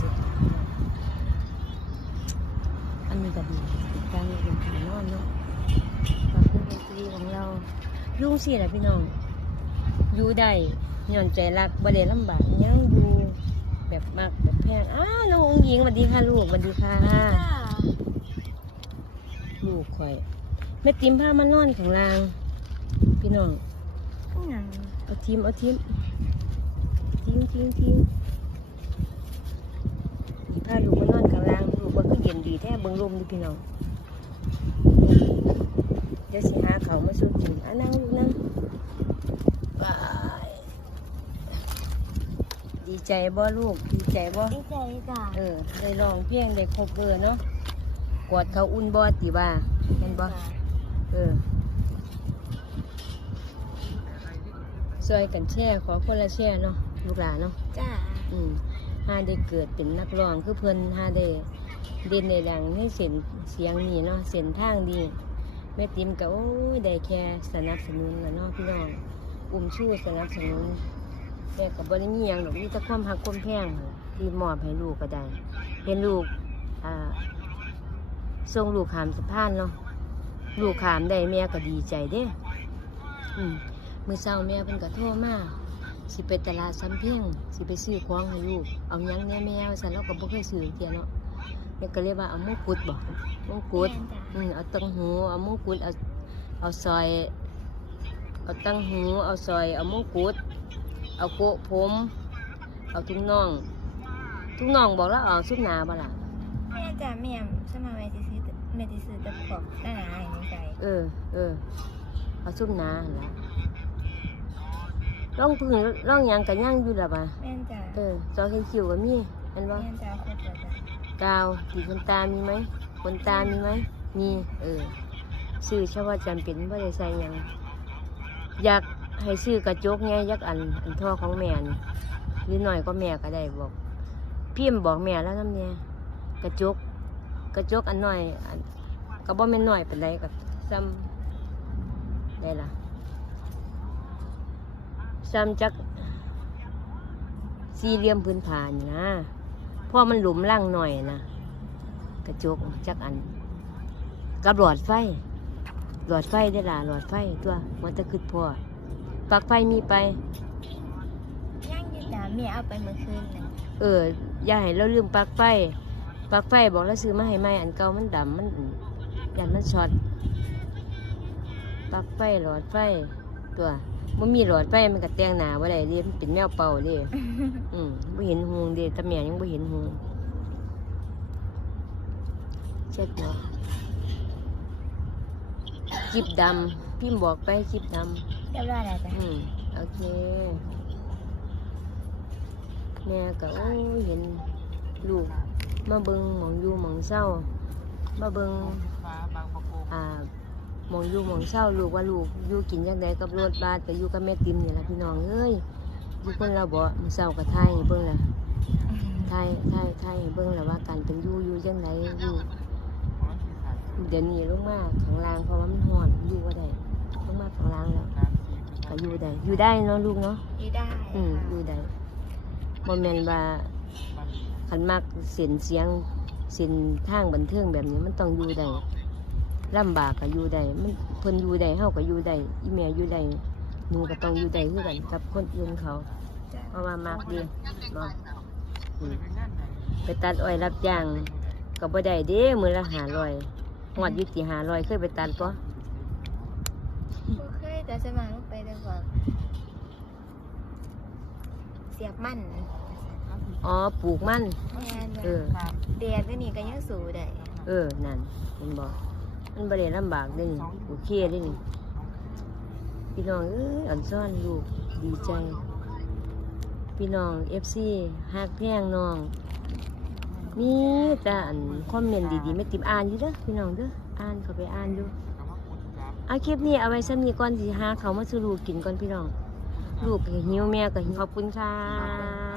สุดอันนี้ก็ดีเป็นการเรียนผีนอนเนาะฟังเครื่งดนตรีของเรายุ่งสิแหละพี่น้อง อยู่ได้ย้อนใจรักบ่ได้ลำบากอิหยังอยู่แบบมากแบบแพงอ้าน้ององหญิงสวัสดีค่ะลูกสวัสดีค่ะลูกข่อยแม่ติ๋มพามานอนข้างลาง พี่น้องเอาทีมเอาทีมทีมทีมทีม สิพาลูกมานอนข้างล่างลูกว่าก็เย็นดีแท้เบิ่งลมดิพี่น้องเดี๋ยวสิหาเขาวมาสู้กินอะนั่งลูกนั่งบายดีใจบ่ลูกดีใจบ่ดีใจจ้ะเออได้ลองเพียงได้ครบเบอร์เนาะกอดเขาอุ่นบ่ติว่าเห็นบ่เออซอยกันแช่ขอคนละแช่เนาะลูกหลานเนาะจ้าอืม หาได้เกิดเป็นนักร้องคือเพิ่นหาได้เด่นได้ดังในเส้นเสียงนี่เนาะเส้นทางดีแม่ติมก็โอ้ยได้แค่สนับสนุนละเนาะพี่น้องอุ้มชู้สนับสนุนแต่ก็บ่ได้มียังดอกมีแต่ความหักความแพงที่มอบให้ลูกก็ได้เห็นลูกอ่าส่งลูกขามสะพานเนาะลูกขามได้แม่ก็ดีใจเด้อืมมือเช้าแม่เพิ่นก็โทรมาก สิไปตลาดซ้ำเพียงสิไปซื้อของให้ลูกเอาหยังแหน่แม่ว่าซั่นเราก็บ่เคยซื้อเที่ยเนาะแม่ก็เลยว่าเอามงกุฎบ่มงกุฎอืมเอาตังหูเอามงกุฎเอาเอาซอย เอาตังหูเอาซอย เอามงกุฎเอาโกะผมเอาถุงน่องถุงน่องบอกแล้วเอาสุดหนาบ่ล่ะแม่จ้าแม่สมาแม่สิซื้อแม่สิซื้อตะขอบหน้าหนาอย่างนี้ใจเออเออเอาสุดหนาหั่นล่ะ ร่องพึ่งร่องหยังกันย่างอยู่ล่ะบ่ะแม่นจ้าเออซอยเห็นคิวก็มีเห็นบ่แม่นจ้าครบแล้วจ้ะกาวสีขนตามีไหมขนตามีไหมมีเออซื้อเฉพาะจำเป็นไม่ได้ใส่หยังอยากให้ซื้อกระจกไงยักอันอันท่อของแม่นหรือหน่อยก็แม่ก็ได้บอกพิมพ์บอกแม่แล้วน้ำเนี่ยกระจกกระจกอันหน่อยอันก็บ่แม่นหน่อยเป็นไรกับซ้ำได้ล่ะ ซ้ำจักสี่เหลี่ยมพื้นฐานนี่นะเพราะมันหลุมล่างหน่อยนะกระจกจักอันกับหลอดไฟ หลอดไฟได้ล่ะหลอดไฟตัวมันจะขึ้นพอปลั๊กไฟมีไปย่างอยืดจ้าแม่เอาไปเมื่อคืนน่ะเออ อย่าให้เราลืมปลั๊กไฟปลั๊กไฟบอกแล้วซื้อมาให้ใหม่อันเก่ามันดำมันยันมันช็อตปลั๊กไฟหลอดไฟตัว มันมีหลอดไฟมันก็แต่งหนาว่าไรเรียมันเป็นแมวเป่าเดิอืมไม่เห็นหงเดิแต่แม่ยังไม่เห็นหงเช็ดเนาะจิบดำพิมพ์บอกไปจิบดำเรียบร้อยแล้วจ้ะอืมโอเคแม่ก็โอ้ยเห็นลูกมาเบิงหมองอยู่หมองเศร้ามาเบิงอ่าห มองอยู่หมองเศร้าลูกว่าลูกอยู่กินจังไดกับรถบัสก็อยู่กับแม่ติมนี่แหละพี่น้องเอ้ยอยู่คนเราบ่มื้อเศร้าก็ทายให้เบิ่งแหละทายทายทายให้เบิ่งแหละว่าการเป็นอยู่อยู่จังไดอยู่เดี๋ยวนี้ลงมาข้างล่างเพราะว่ามันร้อนอยู่บ่ได้ลงมาข้างล่างแล้วก็อยู่ได้อยู่ได้เนาะลูกเนาะอยู่ได้อืมอยู่ได้บ่แม่นว่าคันมักเสียนเสียงเสียนทางบันเทิงแบบนี้มันต้องอยู่ได้ ลำบากก็อยู่ได้มันเพิ่นอยู่ได้เฮาก็อยู่ได้อีแม่อยู่ได้หนูก็ต้องอยู่ได้คือกันกับคนอื่นเขาจ้ะเพราะว่ามักดีเนาะอืมไปตัดอ้อยรับจ้างก็บ่ได้เด้มื้อละ500หอดอยู่ที่500เคยไปตัดบ่บ่เคยแต่สมาไปแต่ว่าเสียบมันอ๋อปลูกมันแม่นเอจ้ะอแดดเดี๋ยวนี้ก็ยังสู้ได้ เออนั่นเห็นบอก มันบริเวลำบากเด้นี่โอเคเด้นี่พี่น้องเอ้ยอันซ่อนลูกดีใจ พี่น้องเอฟซีฮักแพงน้องมีแต่อันคอมเมนต์ดีๆไม่ติมอ่านอยู่เด้อพี่น้องเด้ออ่านเขาไปอ่านอยู่เอาคลิปนี้เอาไว้ซ้ำนี้ก่อนสิหาเขามาสู่ลูกกินก่อนพี่น้อง ลูกหิวแม่ก็หิวขอบคุณค่ะ